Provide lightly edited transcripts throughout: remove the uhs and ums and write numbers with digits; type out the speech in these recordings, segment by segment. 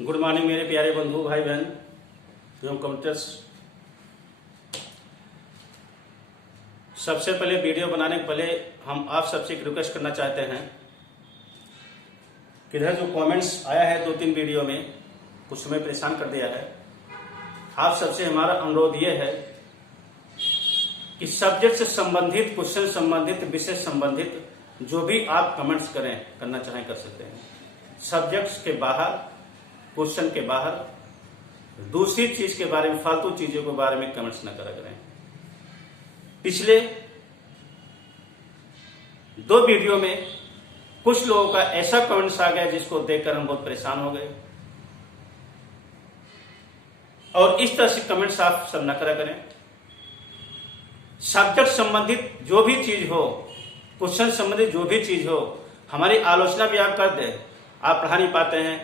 Good morning मेरे प्यारे बंधु भाई बहन एवं कमेंटर्स। सबसे पहले वीडियो बनाने के पहले हम आप सबसे एक रिक्वेस्ट करना चाहते हैं कि इधर जो कमेंट्स आया है 2-3 वीडियो में कुछ समय परेशान कर दिया है। आप सबसे हमारा अनुरोध ये है कि सब्जेक्ट से संबंधित, क्वेश्चन संबंधित, विषय संबंधित जो भी आप कमेंट्स करना चाहें कर सकते हैं। सब्जेक्ट्स के बाहर, क्वेश्चन के बाहर दूसरी चीज के बारे में, फालतू चीजों के बारे में कमेंट्स न करा करें। पिछले 2 वीडियो में कुछ लोगों का ऐसा कमेंट्स आ गया जिसको देखकर हम बहुत परेशान हो गए, और इस तरह से कमेंट्स आप सब न करा करें। सब्जेक्ट संबंधित जो भी चीज हो, क्वेश्चन संबंधित जो भी चीज हो, हमारी आलोचना भी आप कर दें। आप पढ़ा नहीं पाते हैं,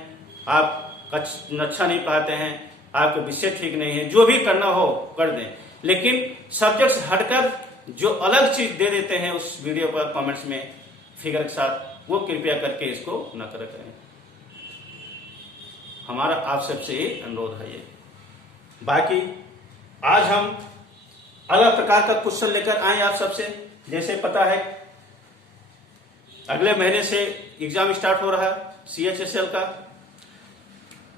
आप अच्छा नहीं पाते हैं, आपके विषय ठीक नहीं है, जो भी करना हो कर दें, लेकिन सब्जेक्ट से हटकर जो अलग चीज दे देते हैं उस वीडियो पर कमेंट्स में फिगर के साथ, वो कृपया करके इसको न करें। हमारा आप सबसे अनुरोध है ये। बाकी आज हम अलग प्रकार का क्वेश्चन लेकर आए आप सबसे। जैसे पता है अगले महीने से एग्जाम स्टार्ट हो रहा है CHSL का,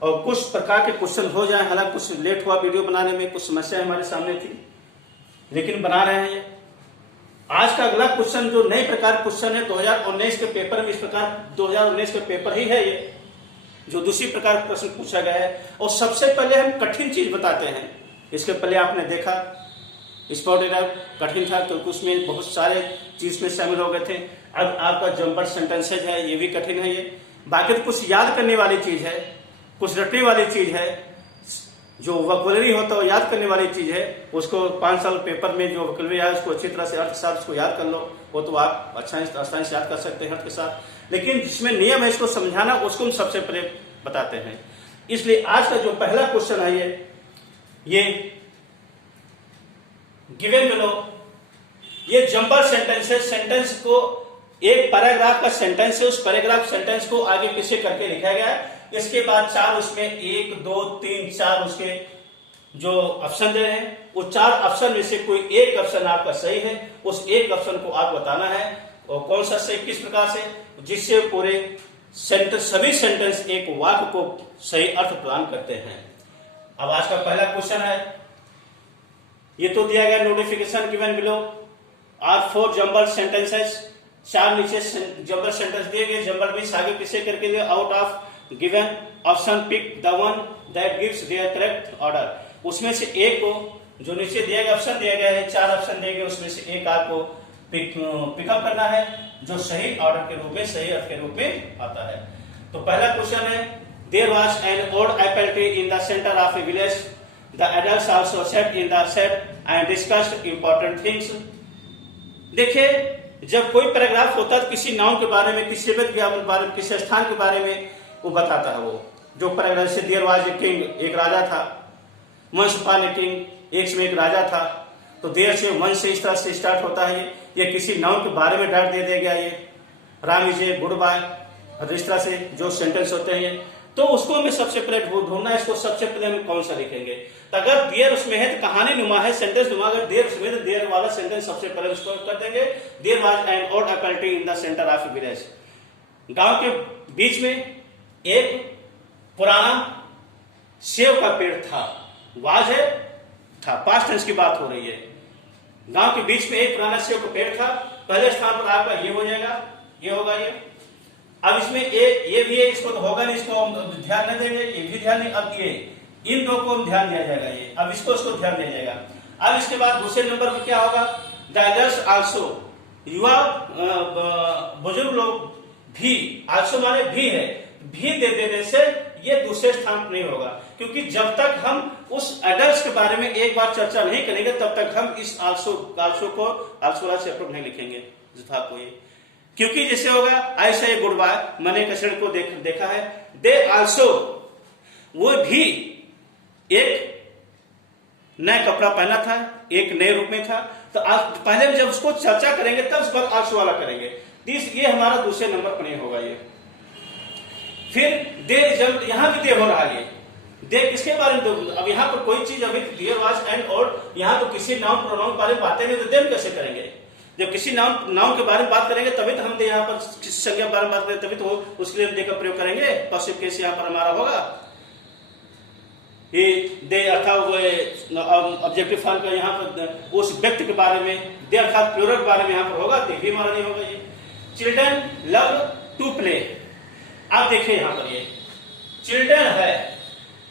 और कुछ प्रकार के क्वेश्चन हो जाए। हालांकि कुछ लेट हुआ वीडियो बनाने में, कुछ समस्या हमारे सामने थी, लेकिन बना रहे हैं ये। आज का अगला क्वेश्चन जो नए प्रकार क्वेश्चन है 2019 के पेपर में, इस प्रकार 2019 के पेपर ही है ये, जो दूसरी प्रकार का प्रश्न पूछा गया है। और सबसे पहले हम कठिन चीज बताते हैं। इसके पहले आपने देखा स्पॉट एरर कठिन था क्योंकि उसमें बहुत सारे चीज में शामिल हो गए थे। अब आपका जंपर सेंटेंसेज है, ये भी कठिन है ये। बाकी तो कुछ याद करने वाली चीज है, कुछ रटने वाली चीज है, जो वोकैबुलरी होता है याद करने वाली चीज है। उसको 5 साल पेपर में जो वोकैबुलरी है उसको अच्छी तरह से अर्थ के साथ उसको याद कर लो, वो तो आप आसानी से याद कर सकते हैं अर्थ के साथ। लेकिन जिसमें नियम है इसको समझाना, उसको हम सबसे पहले बताते हैं। इसलिए आज का जो पहला क्वेश्चन है ये गिवन बिलो, ये जंपर सेंटेंस है। सेंटेंस को एक पैराग्राफ का सेंटेंस है, उस पैराग्राफ सेंटेंस को आगे पीछे करके लिखा गया है। इसके बाद 4 उसमें 1, 2, 3, 4 उसके जो ऑप्शन दे रहे हैं, वो 4 ऑप्शन में से कोई एक ऑप्शन आपका सही है। उस एक ऑप्शन को आप बताना है, और कौन सा सही किस प्रकार से, जिससे पूरे सेंटेंस, सभी सेंटेंस एक वाक्य को सही अर्थ प्रदान करते हैं। अब आज का पहला क्वेश्चन है, ये तो दिया गया notification given below are 4 jumble sentences. 4 नीचे जंबल सेंटेंस दिए गए, जंबल मींस आगे पीछे करके दिए। Out of given option pick the one that gives their correct order. उसमें से एक को, जो नीचे दिया गया ऑप्शन दिया गया है, 4 ऑप्शन दिए गए, उसमें से एक आपको पिकअप करना है जो सही ऑर्डर के रूप में, सही अर्थ के रूप में आता है। तो पहला क्वेश्चन है, there was an old apple tree in the centre of a village, the adults also sat in the shade and discussed important things. देखिए, जब कोई पैराग्राफ होता है तो किसी नाउन के बारे में, किसी व्यक्ति के बारे में, किसी स्थान के बारे में वो बताता है। वो जो पैराग्राफ से देयर वाज ए किंग, एक राजा था, वंस अपॉन ए किंग, एक समय एक राजा था, तो देयर से वंश से इस तरह से स्टार्ट होता है। ये किसी नाउन के बारे में डाट दे गया। ये Ram is a good boy, इस तरह से जो सेंटेंस होते हैं, तो उसको हमें सबसे पहले ढूंढना है। इसको सबसे पहले हम कौन सा लिखेंगे। तो अगर देयर उसमें है तो कहानी नुमा है, सेंटेंस नुमा। अगर देयर उसमें तो देयर वाला सेंटेंस सबसे पहले उसको कर देंगे। There was an old apple tree in the centre of a village. गांव के बीच में एक पुराना सेव का पेड़ था। वाज है, था, पास्ट टेंस की बात हो रही है। गांव के बीच में एक पुराना सेव का पेड़ था। पहले स्थान पर आपका ये हो जाएगा, ये होगा ये। अब इसमें ये भी है, इसको तो होगा नहीं, इसको हम ध्यान नहीं देंगे, ये भी ध्यान नहीं। अब ये इन दो को ध्यान दिया जाएगा, ये अब इसको ध्यान दिया जाएगा। अब इसके बाद दूसरे नंबर पर क्या होगा, द एडल्ट्स आल्सो, युवा बुजुर्ग लोग भी, आल्सो माने भी है, भी दे देने से ये दूसरे स्थान पर नहीं होगा, क्योंकि जब तक हम उस एडल्ट्स के बारे में एक बार चर्चा नहीं करेंगे तब तक हम इस आल्सो को आल्सो सेपरेट नहीं लिखेंगे को ये। क्योंकि जैसे होगा आई से गुड बाय, मैंने कचड़ को देखा है, दे आल्सो, वो भी एक नया कपड़ा पहना था, एक नए रूप में था। तो आज पहले जब उसको चर्चा करेंगे तब उस पर आल्सो वाला करेंगे। ये हमारा दूसरे नंबर पर नहीं होगा ये। फिर दे रिजल्ट, यहाँ भी दे हो रहा है, दे किसके बारे में? तो अब यहाँ पर कोई चीज अभी देयर वाज एंड और यहाँ तो किसी नाउन प्रोनाउन के बारे में बातें नहीं, तो देम कैसे करेंगे? जब किसी नाउन के बारे में बात करेंगे तभी तो हम दे यहाँ पर किसी संज्ञा के बारे में बात करेंगे, तभी तो उसके लिए हम दे का प्रयोग करेंगे। पॉसिव केस यहाँ पर हमारा होगा दे अर्थात ऑब्जेक्टिव फॉर्म का यहाँ पर उस व्यक्ति के बारे में, दे अर्थात प्लूरल के बारे में यहाँ पर होगा, दे भी हमारा नहीं होगा। ये चिल्ड्रन लव टू प्ले, आप देखिए यहाँ पर ये चिल्ड्रन है,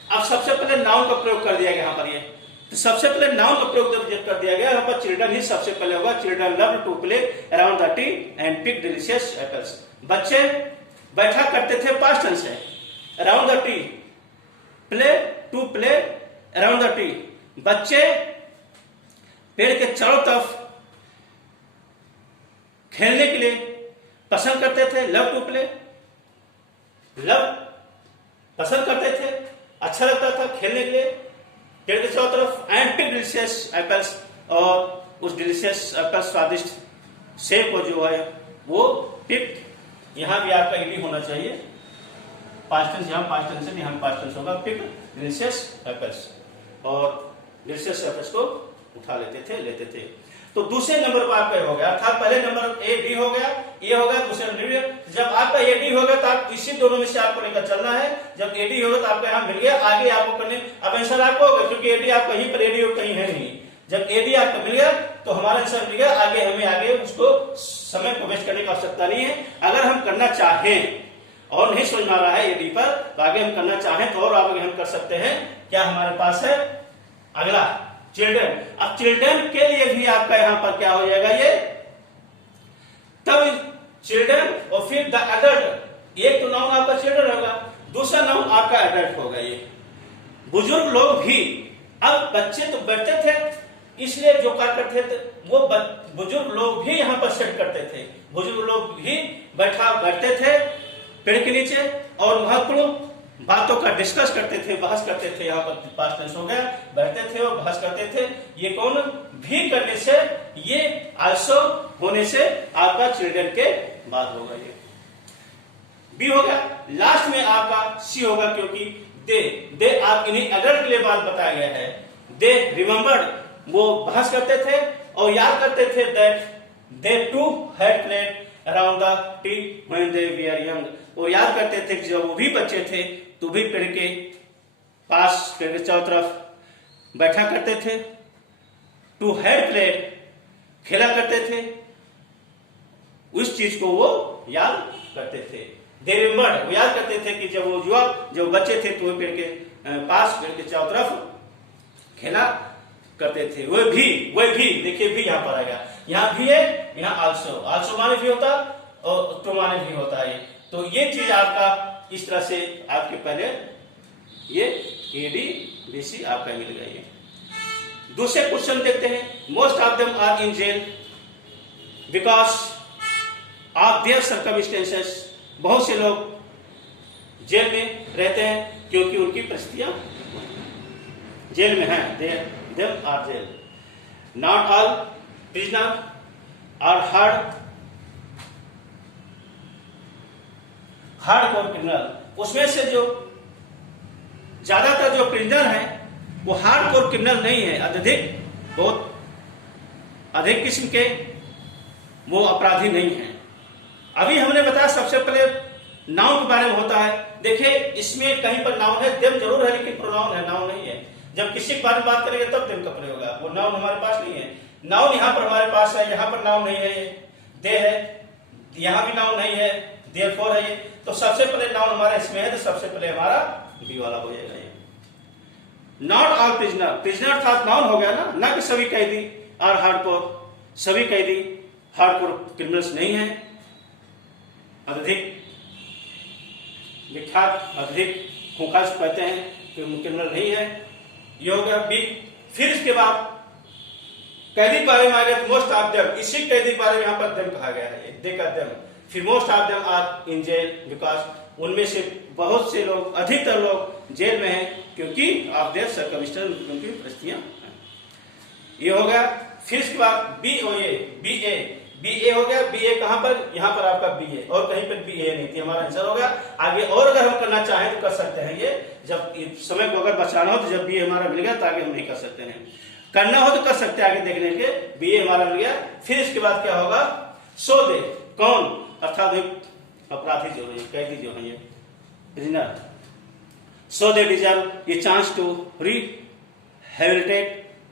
अब सबसे पहले नाउन का प्रयोग कर दिया गया यहाँ पर ये, तो सबसे पहले नाउन का प्रयोग जब कर दिया गया यहाँ पर चिल्ड्रन ही सबसे पहले होगा। Children love to play around the tree and pick delicious apples, बच्चे बैठा करते थे, पास्ट टेंस है, around the tree, play to play around the tree, बच्चे पेड़ के चारों तरफ खेलने के लिए पसंद करते थे। लव टू प्ले, लव पसंद करते थे, अच्छा लगता था खेलने के लिए पेड़ के चारों तरफ, एंड पिक डिलीशियस एप्पल्स, और उस डिलीशियस एप्पल्स स्वादिष्ट सेब को जो है वो पिक, यहां भी आपका ईडी होना चाहिए, पास्ट टेंस, यहाँ पास्ट टेंस है, यहाँ पास्ट टेंस होगा, पिक डिलीशियस एप्पल्स, और डिलीशियस एप्पल्स को उठा लेते थे। तो दूसरे नंबर पर आपका हो गया, अर्थात पहले नंबर ए डी हो गया, ये हो गया, दूसरे नंबर जब आपका ए डी हो गया तो आप इसी दोनों में से आपको लेकर चलना है। जब ए डी होगा तो आपका यहाँ मिल गया, आगे आपको करने, अब आंसर आपको होगा क्योंकि ए डी आप कहीं पर, ए डी कहीं है नहीं। जब ए डी आपको मिल गया तो हमारा आंसर मिल गया, आगे हमें आगे उसको समय को वेस्ट करने की आवश्यकता नहीं है। अगर हम करना चाहें और नहीं समझ में आ रहा है एडी पर, तो आगे हम करना चाहें तो और आगे हम कर सकते हैं। क्या हमारे पास है अगला चिल्ड्रन। अब चिल्ड्रन के लिए भी आपका यहां पर क्या हो जाएगा, ये तब चिल्ड्रन और फिर द एडल्ट, एक तो नाउन आपका चिल्ड्रन होगा, दूसरा नाउन आपका एडल्ट होगा। ये बुजुर्ग लोग भी, अब बच्चे तो बैठते थे इसलिए जो क्या करते थे वो बुजुर्ग लोग भी यहाँ पर सेट करते थे, बुजुर्ग लोग भी बैठते थे पेड़ के नीचे और महत्वपूर्ण बातों का डिस्कस करते थे, बहस करते थे। यहाँ पर पास्ट टेंस हो गया, बैठते थे और बहस करते थे। ये कौन भी करने से, ये आल्सो होने से आपका चिल्ड्रन के बाद होगा, ये बी हो गया। लास्ट में आपका सी होगा क्योंकि दे आप इन्हीं एडल्ट के लिए बात बताया गया है। दे रिमेम्बर्ड, वो बहस करते थे और याद करते थे that they too had played around the tree when they were young, और याद करते थे कि जब वो भी बच्चे थे तो भी पेड़ के पास, पेड़ के चारों तरफ बैठा करते थे। टू हैड प्लेड, खेला करते थे, उस चीज को वो याद करते थे। दे रिमेम्बर्ड, वो याद करते थे कि जब वो बच्चे थे तो वो पेड़ के पास, पेड़ के चारों तरफ खेला करते थे। वह भी देखिए भी यहाँ पर आएगा, यहाँ भी है, यहाँ आल्सो माने भी होता और टू माने भी होता है। तो ये चीज आपका इस तरह से आपके पहले ये एडी बीसी आपका मिल गया। ये दूसरे क्वेश्चन देखते हैं। Most of them are in jail because of their circumstances, बहुत से लोग जेल में रहते हैं क्योंकि उनकी परिस्थितियां जेल में हैं। Them are jail. Not all prisoners are hardcore criminal. उसमें से जो ज्यादातर जो प्रिजनर हैं वो हार्डकोर क्रिमिनल नहीं है, बहुत अधिक किस्म के वो अपराधी नहीं हैं। अभी हमने बताया सबसे पहले नाउन के बारे में होता है। देखिए इसमें कहीं पर नाउन है, देम जरूर है लेकिन प्रोनाउन है, नाउन नहीं है। जब किसी के बारे में बात करेंगे तब देम का प्रयोग होगा, वो नाउन हमारे पास नहीं है। नाउन यहाँ पर हमारे पास है, यहाँ पर नाउन नहीं है, दे है, यहाँ भी नाउन नहीं है, देयरफॉर है ये। तो सबसे पहले नाउन हमारा इसमें है, तो सबसे पहले हमारा बी वाला हो जाएगा ये। नॉट ऑल प्रिजनर, प्रिजनर अर्थात नाउन हो गया ना कि सभी कैदी आर हार्डकोर, सभी कैदी हार्डकोर क्रिमिनल्स नहीं है। अत्यधिक विख्यात, अत्यधिक खूंखार कहते हैं कि क्रिमिनल नहीं है, ये हो गया बी। फिर इसके बाद कैदी के बारे में आ गया, मोस्ट ऑफ देम, इसी कैदी के बारे में यहाँ पर देम कहा गया है, दे का देम। फिर most of them are in jail because, उनमें से बहुत से लोग, अधिकतर लोग जेल में हैं क्योंकि ऑफ देयर सर्कमस्टेंसेस, उनकी परिस्थितियां हैं। ये हो गया। फिर इसके बाद बी ओ ए, बी ए, BA हो गया, BA कहां पर, यहां पर आपका BA, और कहीं पर BA नहीं थी, हमारा आंसर होगा। आगे और अगर हम करना चाहें तो कर सकते हैं, ये जब समय को अगर बचाना हो तो जब BA हमारा मिल गया तो आगे हम नहीं कर सकते हैं, करना हो तो कर सकते हैं आगे देखने के। BA हमारा मिल गया, फिर इसके बाद क्या होगा, सो दे, कौन, अर्थात अपराधी जो है, कैदी जो है, ये प्रिजनर, सो दे डिजर्व ये चांस टू रिहेबिलिटेट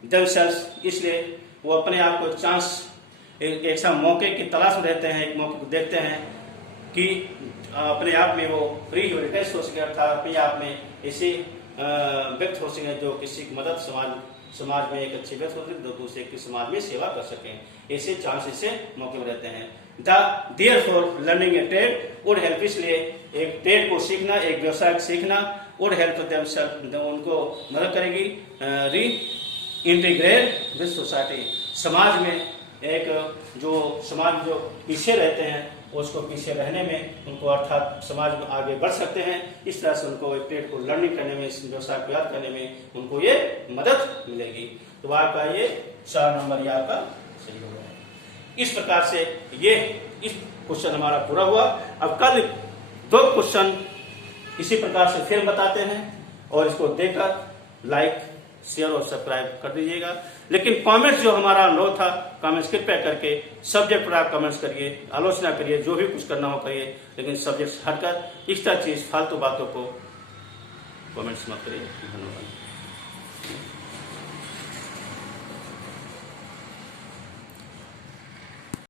देमसेल्व्स, इसलिए वो अपने आप को चांस, एक ऐसा मौके की तलाश में रहते हैं, एक मौके को देखते हैं कि अपने आप में वो रिहेबिलिटेट हो सके, अर्थात अपने आप में ऐसे व्यक्त हो सके जो किसी की मदद, समाज में एक अच्छे व्यक्त हो सके, जो दूसरे की समाज में सेवा कर सके, ऐसे चांस, ऐसे मौके में रहते हैं। Therefore learning a trade would help, इसलिए एक ट्रेड को सीखना, एक व्यवसाय सीखना, would help themselves, उनको मदद करेगी री इंटीग्रेट विद सोसाइटी, समाज में एक जो समाज जो पीछे रहते हैं उसको पीछे रहने में उनको, अर्थात समाज में आगे बढ़ सकते हैं, इस तरह से उनको एक ट्रेड को लर्निंग करने में, इस व्यवसाय को याद करने में उनको ये मदद मिलेगी। तो आपका ये 4 नंबर ये आपका सही हो गया। इस प्रकार से ये इस क्वेश्चन हमारा पूरा हुआ। अब कल 2 क्वेश्चन इसी प्रकार से फिर बताते हैं, और इसको देखकर लाइक, शेयर और सब्सक्राइब कर दीजिएगा। लेकिन कमेंट्स जो हमारा अनुरोध था, कमेंट्स कृपया करके सब्जेक्ट पर आप कमेंट्स करिए, आलोचना करिए, जो भी कुछ करना हो करिए, लेकिन सब्जेक्ट हटकर एक्स्ट्रा चीज, फालतू बातों को कमेंट्स मत करिए। धन्यवाद।